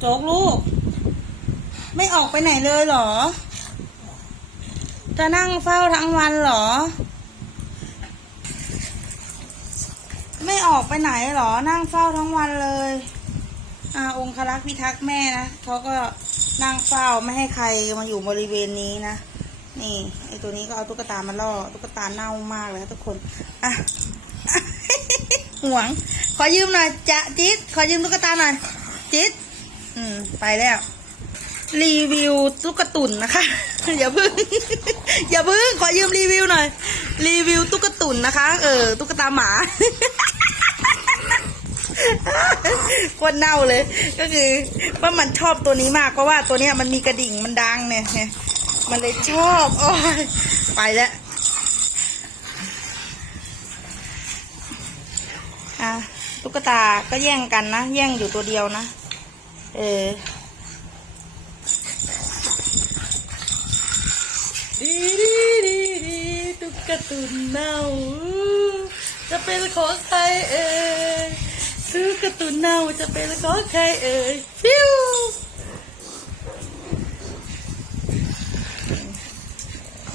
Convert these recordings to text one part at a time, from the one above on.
โจ๊กลูก ไม่ออกไปไหนเลยเหรอ จะนั่งเฝ้าทั้งวันเหรอ ไม่ออกไปไหนเหรอ นั่งเฝ้าทั้งวันเลย อ่า องครักษ์พิทักษ์แม่นะเขาก็นั่งเฝ้าไม่ให้ใครมาอยู่บริเวณนี้นะ นี่ไอตัวนี้ก็เอาตุ๊กตามาล่อ ตุ๊กตาเน่ามากเลยทุกคน อะห่วง ขอยืมหน่อยจะจิ๊ดขอยืมตุ๊กตาหน่อย จิ๊ด อืม ไปแล้ว รีวิวตุ๊กตุนนะคะ อย่าพึ่ง อย่าพึ่ง ขอยืมรีวิวหน่อย รีวิวตุ๊กตุนนะคะ เออ ตุ๊กตาหมาโคตรเน่าเลย ก็คือว่ามันชอบตัวนี้มากเพราะว่าตัวเนี้ยมันมีกระดิ่งมันดังเนี่ยไงมันเลยชอบโอ้ยไปแล้วอะตุ๊กตาก็แย่งกันนะ แย่งอยู่ตัวเดียวนะ เออดีดีดีดีตุ๊กตุนเน่าจะเป็นของใครเอ่ยตุ๊กตุนเน่าจะเป็นของใครเอ่ยฟิว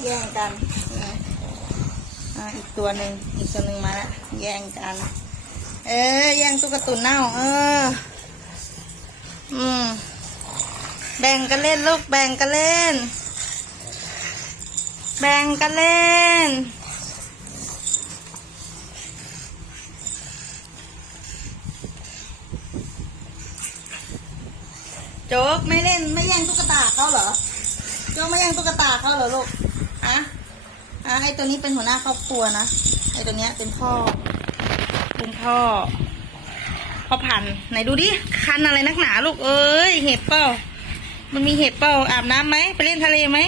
แย่งกันอะอีกตัวหนึ่งอีกตัวหนึ่งมาแล้วแย่งกัน เออแย่งตุ๊กตุนเน่า เออ อืม แบ่งกันเล่นลูกแบ่งกันเล่น แบ่งกันเล่น โจ๊กไม่เล่นไม่แย่งตุ๊กตาเขาเหรอ โจ๊กไม่แย่งตุ๊กตาเขาเหรอลูกอะอะไอตัวนี้เป็นหัวหน้าครอบครัวนะ ไอตัวเนี้ยเป็นพ่อ เป็นพ่อ พ่อพันไหนดูดิคันอะไรนักหนาลูกเอ้ยเห็บเปล่ามันมีเห็บเปล่าอาบน้ำไหมไปเล่นทะเลไหม